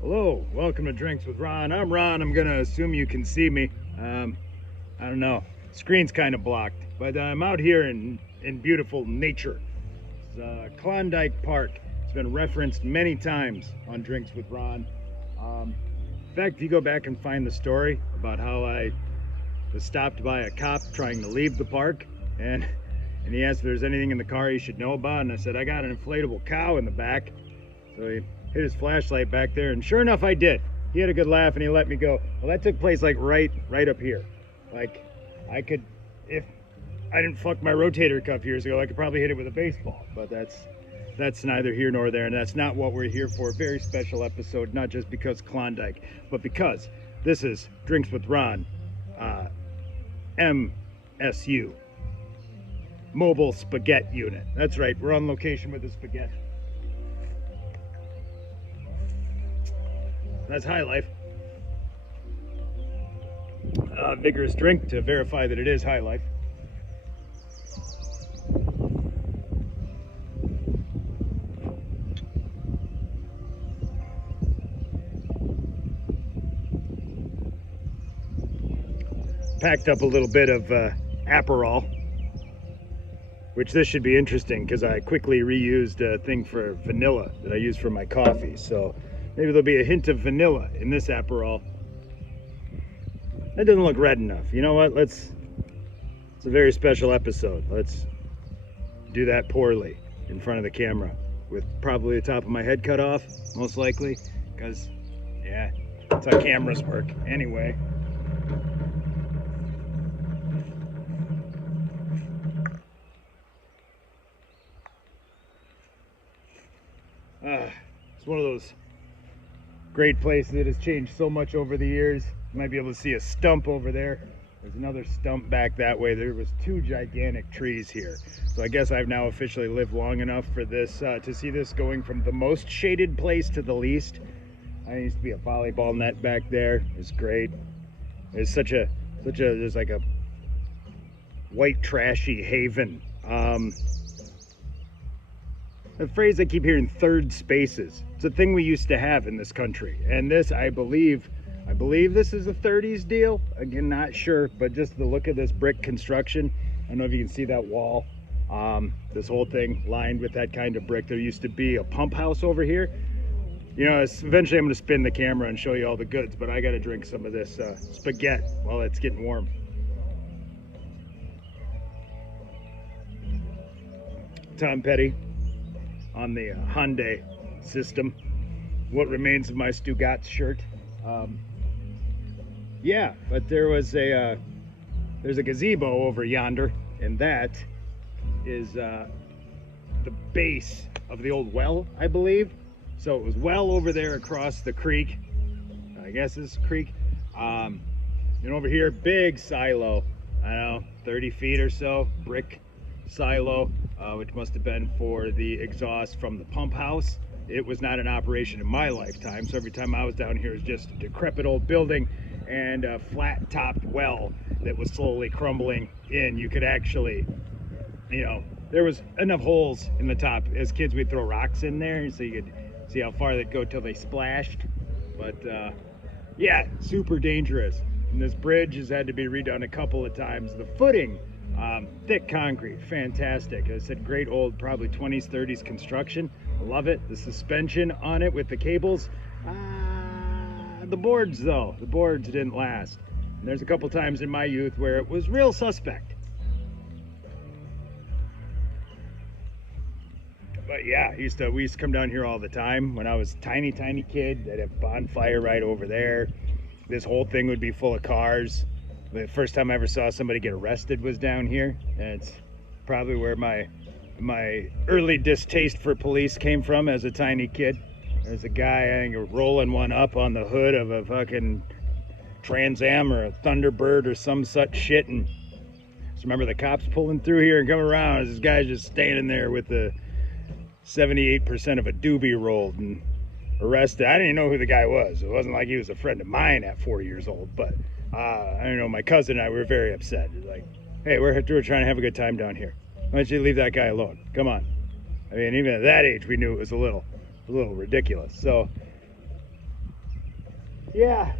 Hello, welcome to Drinks with Ron. I'm Ron. I'm gonna assume you can see me. I don't know. Screen's kind of blocked, but I'm out here in beautiful nature. It's Klondike Park. It's been referenced many times on Drinks with Ron. In fact, if you go back and find the story about how I was stopped by a cop trying to leave the park, and he asked if there's anything in the car he should know about, and I said I got an inflatable cow in the back. So he hit his flashlight back there, and sure enough, I did. He had a good laugh, and he let me go. Well, that took place like right up here. Like, I could, if I didn't fuck my rotator cuff years ago, I could probably hit it with a baseball. But that's neither here nor there, and that's not what we're here for. A very special episode, not just because Klondike, but because this is Drinks with Ron, MSU, Mobile Spaghetti Unit. That's right, we're on location with the spaghetti. That's High Life. Vigorous drink to verify that it is High Life. Packed up a little bit of Aperol, which this should be interesting because I quickly reused a thing for vanilla that I use for my coffee. So maybe there'll be a hint of vanilla in this Aperol. That doesn't look red enough. You know what? It's a very special episode. Let's do that poorly in front of the camera with probably the top of my head cut off, most likely, because, yeah, that's how cameras work. Anyway. It's one of those great places that has changed so much over the years. You might be able to see a stump over there. There's another stump back that way. There was two gigantic trees here. So I guess I've now officially lived long enough for this to see this going from the most shaded place to the least. There used to be a volleyball net back there. It's great. It's there's like a white trashy haven. The phrase I keep hearing, third spaces. It's a thing we used to have in this country. And this, I believe this is a 30s deal. Again, not sure, but just the look of this brick construction. I don't know if you can see that wall. This whole thing lined with that kind of brick. There used to be a pump house over here. You know, eventually I'm gonna spin the camera and show you all the goods, but I gotta drink some of this spaghetti while it's getting warm. Tom Petty on the Hyundai system. What remains of my Stugatz shirt. Yeah, but there's a gazebo over yonder, and that is the base of the old well, I believe. So it was well over there across the creek. I guess this is creek. And over here, big silo. I don't know, 30 feet or so, brick silo, which must have been for the exhaust from the pump house. It was not in operation in my lifetime, so every time I was down here it was just a decrepit old building and a flat topped well that was slowly crumbling in. You could actually, you know, there was enough holes in the top. As kids, we'd throw rocks in there so you could see how far they'd go till they splashed. But yeah, super dangerous. And this bridge has had to be redone a couple of times. The footing, thick concrete, fantastic. As I said, great old, probably 20s, 30s construction. I love it. The suspension on it with the cables. The boards, though, the boards didn't last. And there's a couple times in my youth where it was real suspect. But yeah, we used to come down here all the time. When I was a tiny kid, they'd have a bonfire right over there. This whole thing would be full of cars. The first time I ever saw somebody get arrested was down here. And it's probably where my early distaste for police came from as a tiny kid. There's a guy, I think, rolling one up on the hood of a fucking Trans Am or a Thunderbird or some such shit. And just remember the cops pulling through here and coming around. This guy's just standing there with the 78% of a doobie rolled and arrested. I didn't even know who the guy was. It wasn't like he was a friend of mine at 4 years old, but I don't know, my cousin and I were very upset. Like, hey, we're trying to have a good time down here. Why don't you leave that guy alone? Come on. I mean, even at that age, we knew it was a little ridiculous. So Yeah.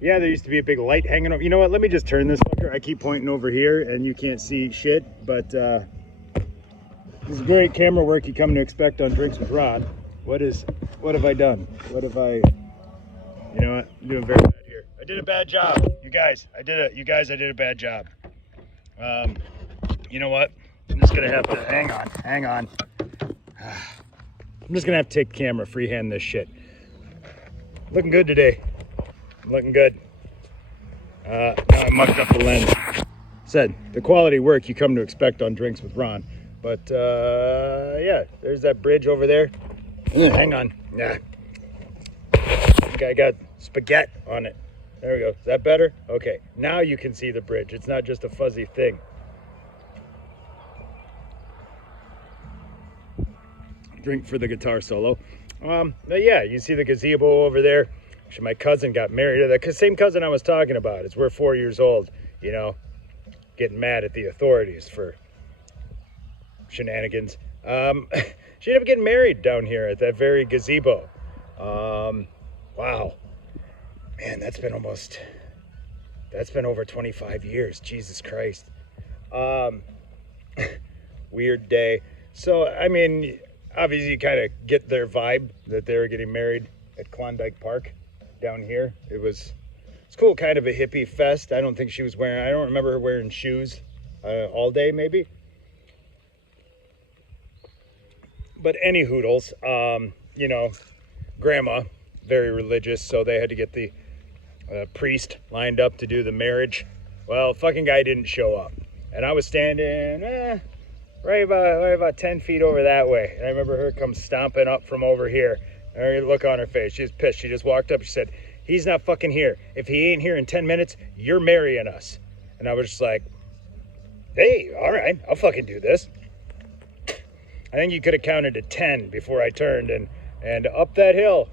Yeah, there used to be a big light hanging over. You know what? Let me just turn this fucker. I keep pointing over here and you can't see shit, but this is great camera work you come to expect on Drinks with Ron. What have I done? What have I, you know what? I'm doing very bad here. I did a bad job. You guys, I did a bad job. You know what? I'm just gonna have to, hang on. I'm just gonna have to take the camera, freehand this shit. Looking good today. I'm looking good. Now I mucked up the lens. Said, the quality work you come to expect on Drinks with Ron. But, yeah, there's that bridge over there. Hang on. Yeah. I got spaghetti on it. There we go. Is that better? Okay. Now you can see the bridge. It's not just a fuzzy thing. Drink for the guitar solo. But yeah, you see the gazebo over there. Actually, my cousin got married to that same cousin I was talking about. We're 4 years old, you know, getting mad at the authorities for shenanigans. She ended up getting married down here at that very gazebo. Wow, man, that's been over 25 years. Jesus Christ. Weird day. So, I mean, obviously you kind of get their vibe that they were getting married at Klondike Park down here. It's cool, kind of a hippie fest. I don't remember her wearing shoes all day maybe. But any hoodles, you know, grandma, very religious, so they had to get the priest lined up to do the marriage. Well, fucking guy didn't show up. And I was standing right about 10 feet over that way. And I remember her come stomping up from over here. And her look on her face. She was pissed. She just walked up. She said, "He's not fucking here. If he ain't here in 10 minutes, you're marrying us." And I was just like, hey, all right, I'll fucking do this. I think you could have counted to 10 before I turned and up that hill.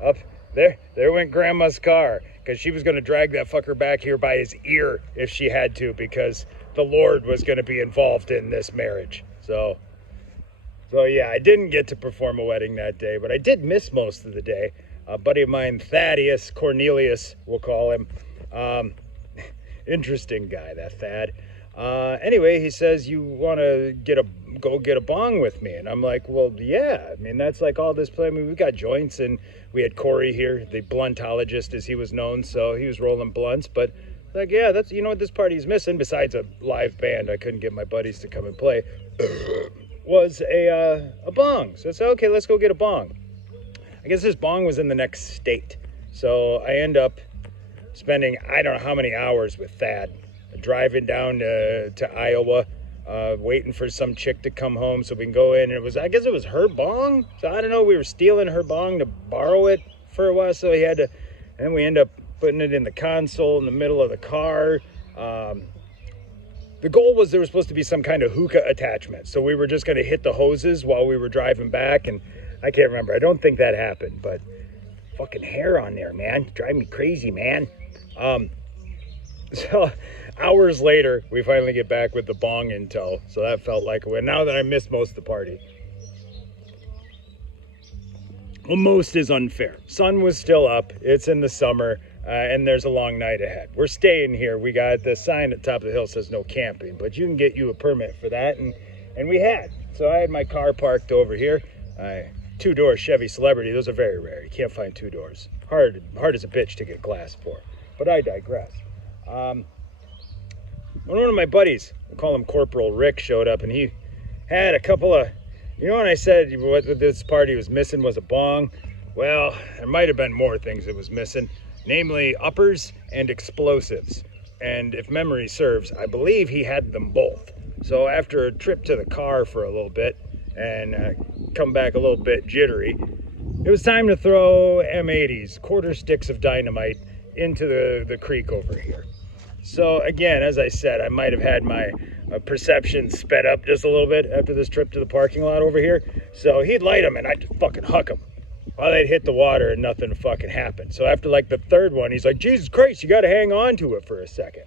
Up there went Grandma's car, because she was going to drag that fucker back here by his ear if she had to, because the Lord was going to be involved in this marriage. So yeah, I didn't get to perform a wedding that day, but I did miss most of the day. A buddy of mine, Thaddeus, Cornelius, we'll call him. Interesting guy, that Thad. Anyway, he says, "You want to go get a bong with me?" And I'm like, well, yeah. I mean, that's like all this play. I mean, we got joints, and we had Corey here, the bluntologist as he was known. So he was rolling blunts, but like, yeah, that's, you know what this party's missing, besides a live band. I couldn't get my buddies to come and play. Was a bong. So I said, okay, let's go get a bong. I guess this bong was in the next state. So I end up spending, I don't know how many hours with Thad, driving down to Iowa, waiting for some chick to come home so we can go in. And I guess it was her bong. So I don't know, we were stealing her bong to borrow it for a while. So he had to, and then we end up putting it in the console in the middle of the car. The goal was there was supposed to be some kind of hookah attachment. So we were just going to hit the hoses while we were driving back. And I can't remember. I don't think that happened. But fucking hair on there, man. Drive me crazy, man. So hours later, we finally get back with the bong in tow. So that felt like a win. Now that I missed most of the party. Well, most is unfair. Sun was still up. It's in the summer. And there's a long night ahead. We're staying here. We got the sign at the top of the hill says no camping, but you can get you a permit for that, and we had. So I had my car parked over here. Two-door Chevy Celebrity. Those are very rare. You can't find two doors. Hard as a bitch to get glass for. But I digress. One of my buddies, we'll call him Corporal Rick, showed up, and he had a couple of, you know, when I said what this party was missing was a bong, well, there might have been more things it was missing. Namely uppers and explosives. And if memory serves, I believe he had them both. So after a trip to the car for a little bit and come back a little bit jittery, it was time to throw M80s, quarter sticks of dynamite, into the creek over here. So again, as I said, I might have had my perception sped up just a little bit after this trip to the parking lot over here. So he'd light them and I'd just fucking huck them. Well, they'd hit the water and nothing fucking happened. So after like the third one, he's like, Jesus Christ, you got to hang on to it for a second.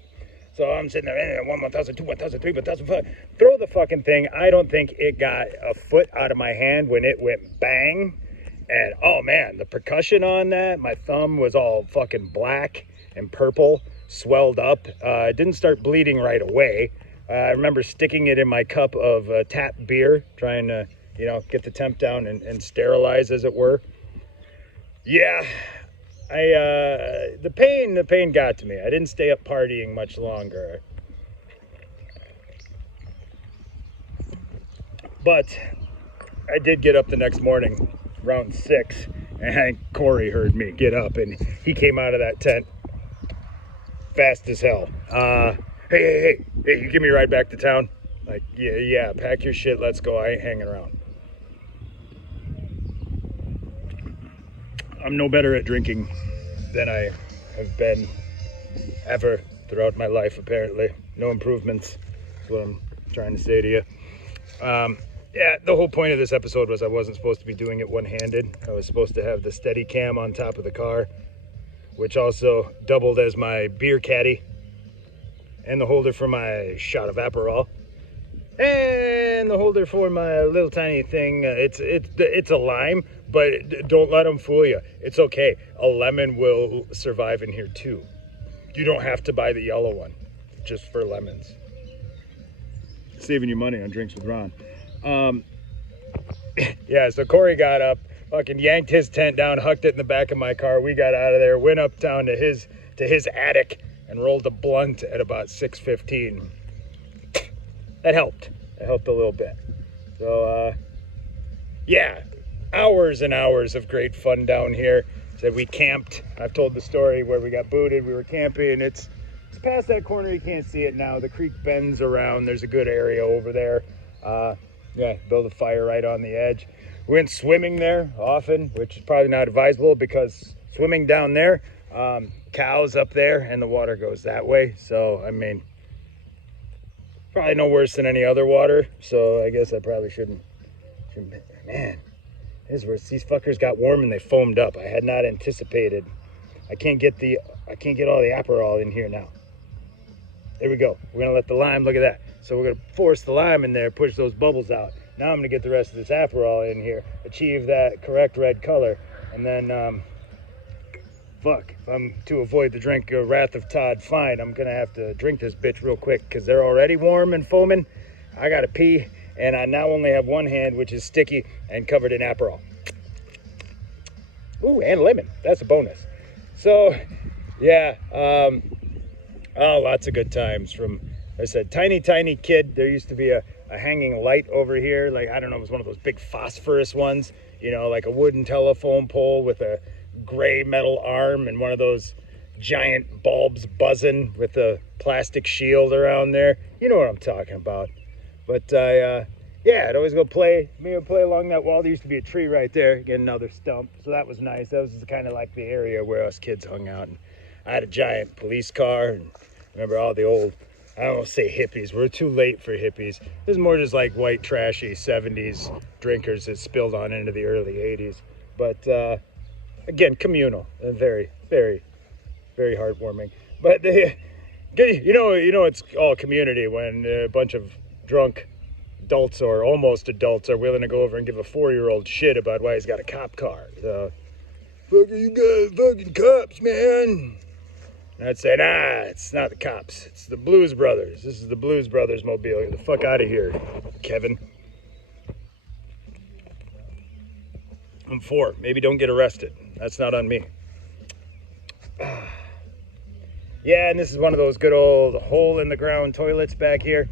So I'm sitting there, 1,000, 2, 1,000, 3, 1,000, 5. Throw the fucking thing. I don't think it got a foot out of my hand when it went bang. And oh man, the percussion on that, my thumb was all fucking black and purple, swelled up. It didn't start bleeding right away. I remember sticking it in my cup of tap beer, trying to, get the temp down and sterilize, as it were. Yeah, the pain got to me. I didn't stay up partying much longer. But I did get up the next morning around 6, and Corey heard me get up, and he came out of that tent fast as hell. Hey, you give me a ride back to town? Like, yeah, pack your shit, let's go. I ain't hanging around. I'm no better at drinking than I have been ever throughout my life, apparently. No improvements, is what I'm trying to say to you. Yeah, the whole point of this episode was I wasn't supposed to be doing it one-handed. I was supposed to have the steady cam on top of the car, which also doubled as my beer caddy, and the holder for my shot of Aperol, and the holder for my little tiny thing. It's a lime, but don't let them fool you. It's okay. A lemon will survive in here too. You don't have to buy the yellow one, just for lemons. Saving you money on Drinks with Ron. Yeah, so Corey got up, fucking yanked his tent down, hucked it in the back of my car. We got out of there, went uptown to his attic, and rolled a blunt at about 6:15. That helped. That helped a little bit. So, yeah, hours and hours of great fun down here. Said we camped. I've told the story where we got booted. We were camping. It's past that corner. You can't see it now. The creek bends around. There's a good area over there. Yeah, build a fire right on the edge. We went swimming there often, which is probably not advisable because swimming down there, cows up there and the water goes that way. So, I mean, probably no worse than any other water. So I guess I probably shouldn't. Man, this is where these fuckers got warm and they foamed up. I had not anticipated. I can't get all the Aperol in here now. There we go. We're gonna let the lime, look at that. So we're gonna force the lime in there, push those bubbles out. Now I'm gonna get the rest of this Aperol in here, achieve that correct red color, and then, if I'm to avoid the drink Wrath of Todd, fine, I'm gonna have to drink this bitch real quick because they're already warm and foaming. I gotta pee, and I now only have one hand, which is sticky and covered in Aperol. Ooh, and lemon, that's a bonus. So, yeah, lots of good times from, I said, tiny kid. There used to be a hanging light over here. Like, I don't know, it was one of those big phosphorus ones, like a wooden telephone pole with a gray metal arm and one of those giant bulbs buzzing with a plastic shield around there. You know what I'm talking about. But, I'd always go play along that wall. There used to be a tree right there, get another stump. So that was nice. That was kind of like the area where us kids hung out. And I had a giant police car, and remember all the old, I don't want to say hippies. We're too late for hippies. This is more just like white, trashy 70s drinkers that spilled on into the early 80s. But, again, communal and very, very, very heartwarming. But, it's all community when a bunch of drunk adults or almost adults are willing to go over and give a 4-year-old shit about why he's got a cop car. So, fucking you guys, fucking cops, man. And I'd say, nah, it's not the cops. It's the Blues Brothers. This is the Blues Brothers mobile. Get the fuck out of here, Kevin. I'm 4. Maybe don't get arrested. That's not on me. Yeah, and this is one of those good old hole-in-the-ground toilets back here.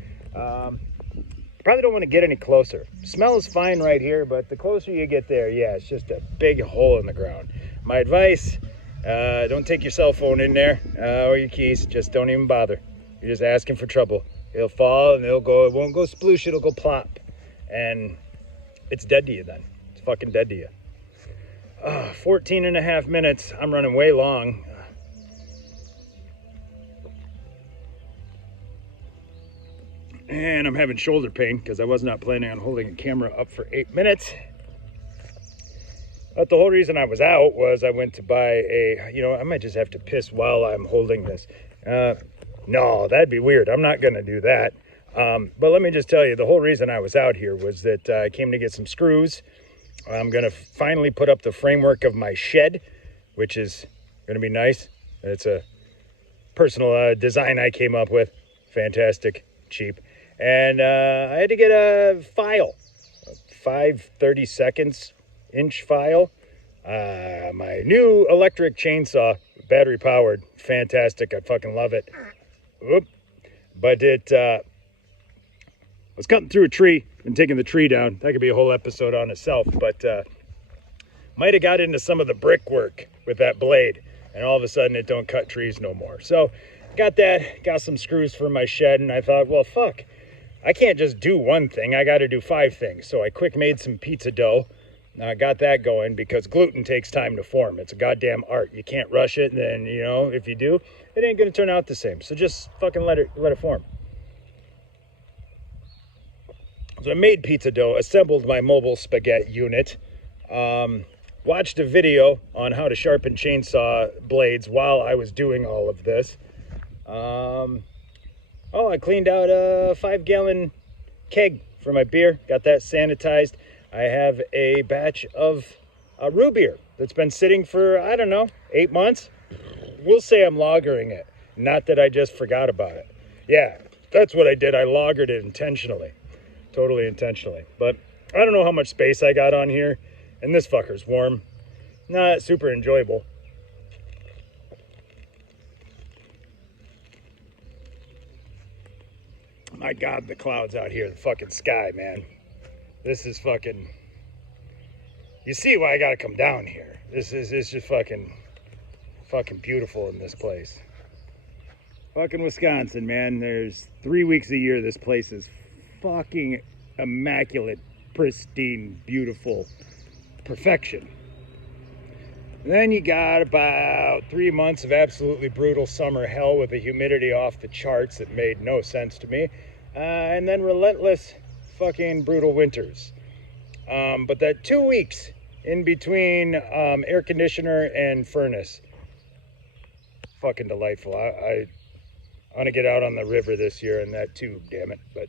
Probably don't want to get any closer. Smell is fine right here, but the closer you get there, yeah, it's just a big hole in the ground. My advice, don't take your cell phone in there or your keys. Just don't even bother. You're just asking for trouble. It'll fall and it won't go sploosh, it'll go plop. And it's dead to you then. It's fucking dead to you. 14 and a half minutes. I'm running way long. And I'm having shoulder pain because I was not planning on holding a camera up for 8 minutes. But the whole reason I was out was I went to buy I might just have to piss while I'm holding this. No, that'd be weird. I'm not going to do that. But let me just tell you, the whole reason I was out here was that I came to get some screws I'm going to finally put up the framework of my shed, which is going to be nice. It's a personal design I came up with. Fantastic, cheap. And I had to get a file, a 5/32 inch file. My new electric chainsaw, battery powered, fantastic. I fucking love it. Oop. But it was cutting through a tree and taking the tree down. That could be a whole episode on itself, but might have got into some of the brickwork with that blade, and all of a sudden it don't cut trees no more. So got that, got some screws for my shed, and I thought, well, fuck, I can't just do one thing. I got to do 5 things. So I quick made some pizza dough. Got that going because gluten takes time to form. It's a goddamn art. You can't rush it, and then, you know, if you do, it ain't gonna turn out the same. So just fucking let it form. So I made pizza dough, assembled my mobile spaghetti unit, watched a video on how to sharpen chainsaw blades while I was doing all of this. I cleaned out a 5-gallon keg for my beer, got that sanitized. I have a batch of root beer that's been sitting for, I don't know, 8 months. We'll say I'm lagering it, not that I just forgot about it. Yeah, that's what I did. I lagered it intentionally, totally intentionally. But I don't know how much space I got on here, and this fucker's warm. Not super enjoyable. My God, the clouds out here, the fucking sky, man. This is fucking, you see why I gotta come down here. It's just fucking beautiful in this place. Fucking Wisconsin, man. There's 3 weeks a year this place is fucking immaculate, pristine, beautiful perfection. And then you got about 3 months of absolutely brutal summer hell with the humidity off the charts that made no sense to me. And then relentless fucking brutal winters. But that 2 weeks in between air conditioner and furnace, fucking delightful. I want to get out on the river this year in that tube, damn it. But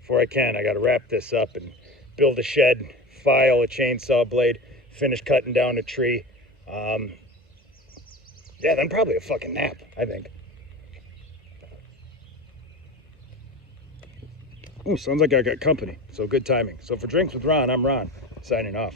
before I can, I got to wrap this up and build a shed, file a chainsaw blade, finish cutting down a tree. Yeah, then probably a fucking nap, I think. Oh, sounds like I got company. So good timing. So for Drinks with Ron, I'm Ron, signing off.